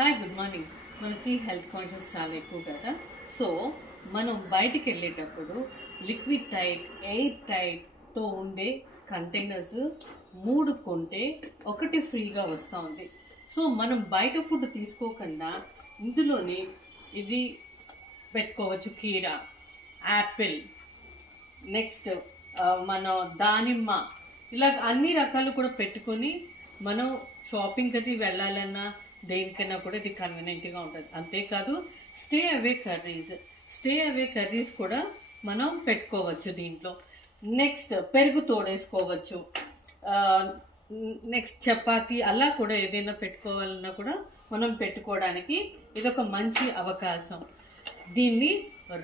Hi good morning. మనకి health conscious చాలా ఎక్కువ కదా. సో మనం బయటికి వెళ్ళేటప్పుడు లిక్విడ్ టైట్, ఎయిర్ టైట్తో ఉండే కంటైనర్స్ 3 కొంటే ఒకటి ఫ్రీగా వస్తూ ఉంది. సో మనం బయట ఫుడ్ తీసుకోకుండా ఇందులోనే ఇది పెట్టుకోవచ్చు. కీరా, యాపిల్, నెక్స్ట్ మన దానిమ్మ, ఇలా అన్ని రకాలు కూడా పెట్టుకొని మనం షాపింగ్ అది వెళ్ళాలన్నా దేనికైనా కూడా ఇది కన్వీనియంట్గా ఉంటుంది. అంతేకాదు స్టే అవే కర్రీస్ కూడా మనం పెట్టుకోవచ్చు దీంట్లో. నెక్స్ట్ పెరుగు తోడేసుకోవచ్చు. నెక్స్ట్ చపాతి అలా కూడా ఏదైనా పెట్టుకోవాలన్నా కూడా మనం పెట్టుకోవడానికి ఇదొక మంచి అవకాశం. దీన్ని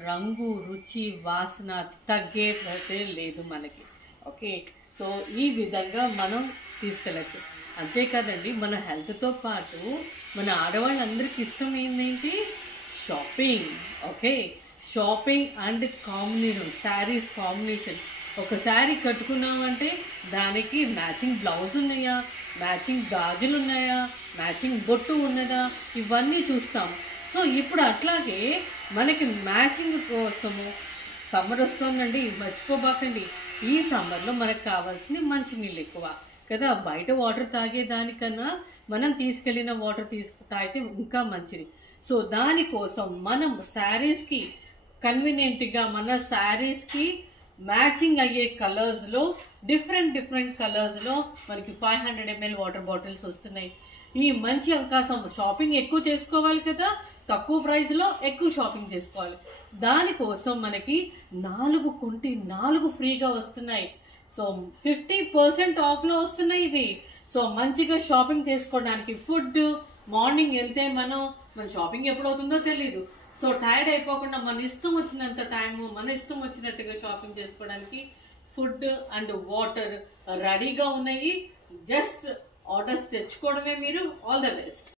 రంగు, రుచి, వాసన తగ్గేదే లేదు మనకి. ఓకే, సో ఈ విధంగా మనం తీసుకెళ్ళచ్చు. అంతేకాదండి, మన హెల్త్తో పాటు మన ఆడవాళ్ళందరికీ ఇష్టం ఏంటంటే shopping. Okay, shopping and combination, saris combination. ఒక శారీ కట్టుకున్నామంటే దానికి మ్యాచింగ్ బ్లౌజ్ ఉన్నాయా, మ్యాచింగ్ గాజులు ఉన్నాయా, మ్యాచింగ్ బొట్టు ఉన్నదా, ఇవన్నీ చూస్తాం. సో ఇప్పుడు అట్లాగే మనకి మ్యాచింగ్ కోసము సమ్మర్ వస్తుందండి, మర్చిపోబాకండి. ఈ సమ్మర్లో మనకు కావాల్సింది మంచినీళ్ళు ఎక్కువ కదా. బయట వాటర్ తాగేదానికన్నా మనం తీసుకెళ్ళిన వాటర్ తాగితే ఇంకా మంచిది. సో దానికోసం మనం శారీస్కి కన్వీనియంట్గా, మన శారీస్కి మ్యాచింగ్ అయ్యే కలర్స్లో, డిఫరెంట్ కలర్స్లో మనకి 500 ml వాటర్ బాటిల్స్ వస్తున్నాయి. ఈ మంచి అవకాశం. షాపింగ్ ఎక్కువ చేసుకోవాలి కదా, తక్కువ ప్రైస్లో ఎక్కువ షాపింగ్ చేసుకోవాలి. దానికోసం మనకి 4 కొంటే 4 ఫ్రీగా వస్తున్నాయి. సో 50% ఆఫ్లో వస్తున్నాయి ఇవి. సో మంచిగా షాపింగ్ చేసుకోవడానికి. ఫుడ్ మార్నింగ్ వెళ్తే మన షాపింగ్ ఎప్పుడవుతుందో తెలీదు. సో టైర్డ్ అయిపోకుండా మన ఇష్టం వచ్చినంత టైము, మన ఇష్టం వచ్చినట్టుగా షాపింగ్ చేసుకోవడానికి ఫుడ్ అండ్ వాటర్ రెడీగా ఉన్నాయి. జస్ట్ ఆర్డర్స్ తెచ్చుకోవడమే మీరు. All the best.